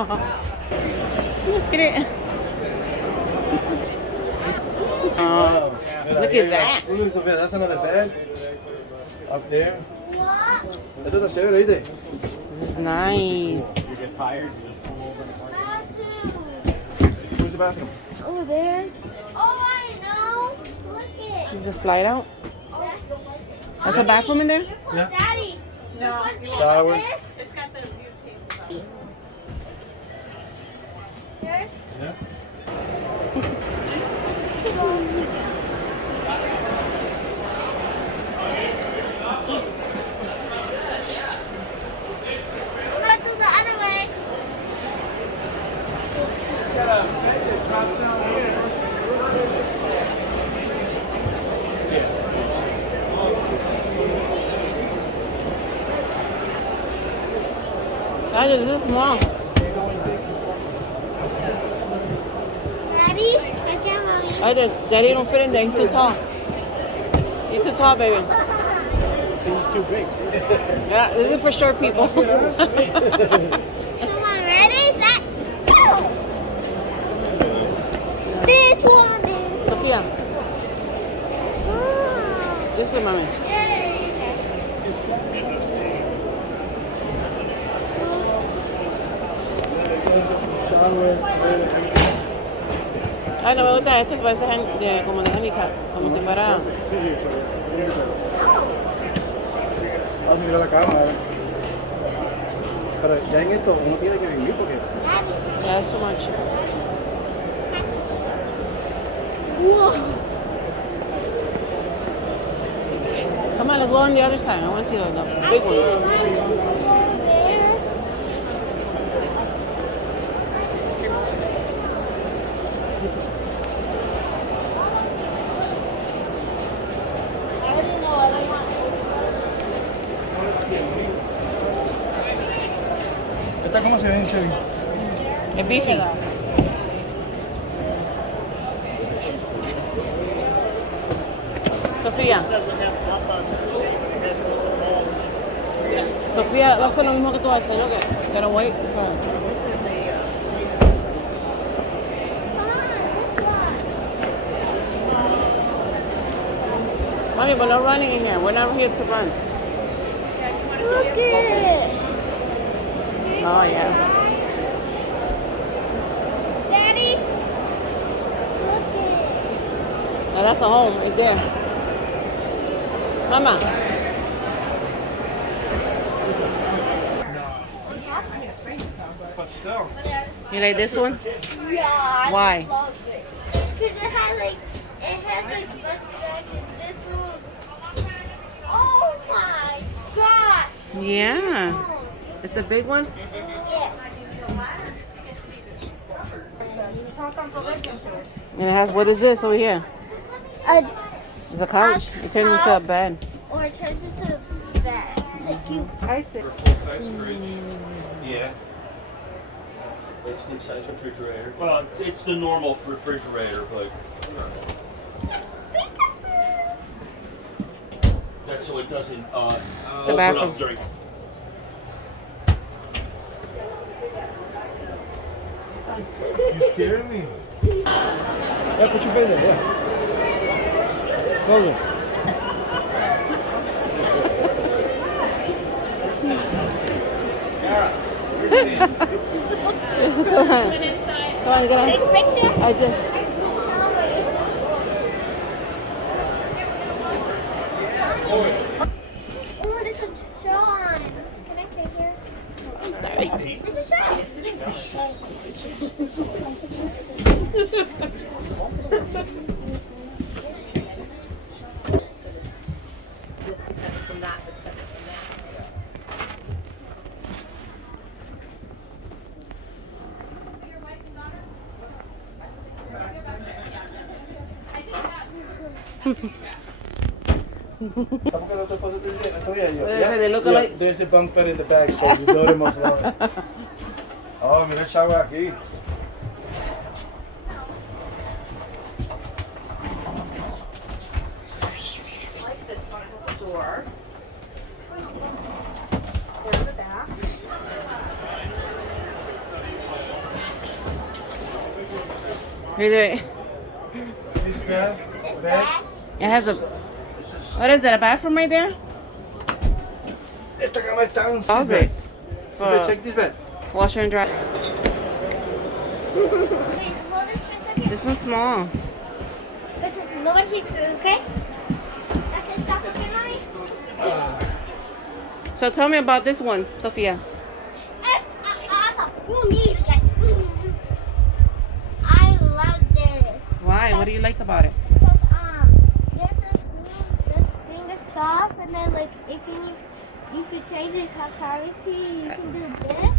Look at it. Wow. Look at that. Look, Sofía, that's another bed. Up there. Esto está chévere, ¿viste? This is nice. Where's the bathroom? Over there. Oh, I know. Look it. Is the slide out? That's a bathroom in there? Yeah. Daddy. No, Shower. it's got the new table. Here. Yeah. Let's do the other way. Guys, this is small. Daddy, I can't, mommy. Daddy don't fit in there. He's too tall. You're too tall, baby. He's too big. Yeah, this is for short people. Come on, ready? Set. Go. This one is. Sophia, this is mommy. Shower. Ay, no me gusta esto que parece como de handicap, como si fuera. Vamos a mirar la cama. Pero ya en esto uno tiene que vivir porque Yeah, that's too much. Whoa. Come on, let's go on the other side. I want to see the big ones. esta cómo se ve en Chevy. Es beefy. Sofía. Sofía va a hacer lo mismo que tú haces, ¿no? Pero wait. Mommy, we're not running in here. We're not here to run. Look at it. Oh, yeah. Daddy. Look at it. Oh, that's a home right there. Mama. But still. You like this one? Yeah. I Why? love it. Because it has like this one. Oh my gosh. Yeah. It's a big one? Yeah. And it has, what is this over here? It's a couch. It turns into a bed. Or it turns into a bed. Like you. I see. Full size fridge. Yeah. It's good size refrigerator. Well, it's the normal refrigerator, but that's so it doesn't open bathroom. up during. You scared me. Yeah, put your face there, yeah. Close it. Come on. Come on, get on. Take a picture. I did. Oh, this is Sean. Can I stay here? I'm sorry. This is Sean. There's a bumper in the back, so you go to most long. Oh, mira el shower aquí. I like this one. It has a door. There in the back. It This bed, bed. has a. This is. What is that? A bathroom right there? Esta cama está en How's this it? bed. Check this bed. Washer and dry. Wait, hold this for a second. This one's small. But nobody kicks it, okay? Okay, stop looking at me. So tell me about this one, Sophia. It's awesome. You need to get. I love this. Why? What do you like about it? Because there's this thing is soft, and then like if you change it to privacy, you can do this.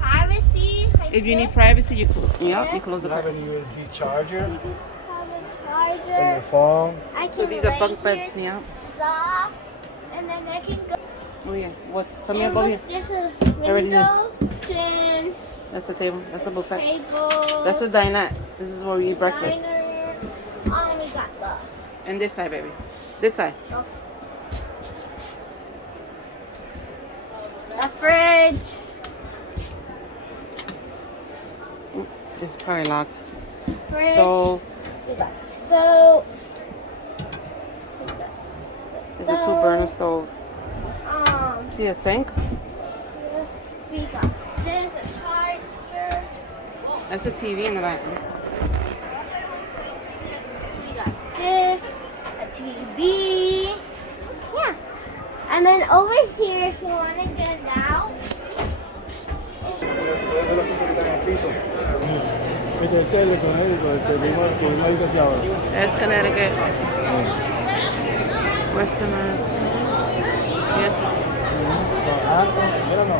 Privacy. Like If you need this. privacy, you close. Yep, you close the You have a curtain. USB charger You can have a for your charger. phone. I can So these are lay bunk here, beds, it's yeah. soft, and then I can go. Oh yeah. What's? Tell me And about look, here. there's a already did. window, chin, That's the table. That's the buffet. table. That's a dinette. This is where we eat breakfast. diner. We got the. And this side, baby. This side. The fridge. It's probably locked. Fridge. So We got so. it's a 2-burner stove. See a sink? We got this, a charger. That's a TV in the bathroom. We got this, a TV. Yeah. And then over here, if you want to get out, Este es el económico, tuvimos ahí casi ahora. That's Connecticut. Westerners. Yes. Era no.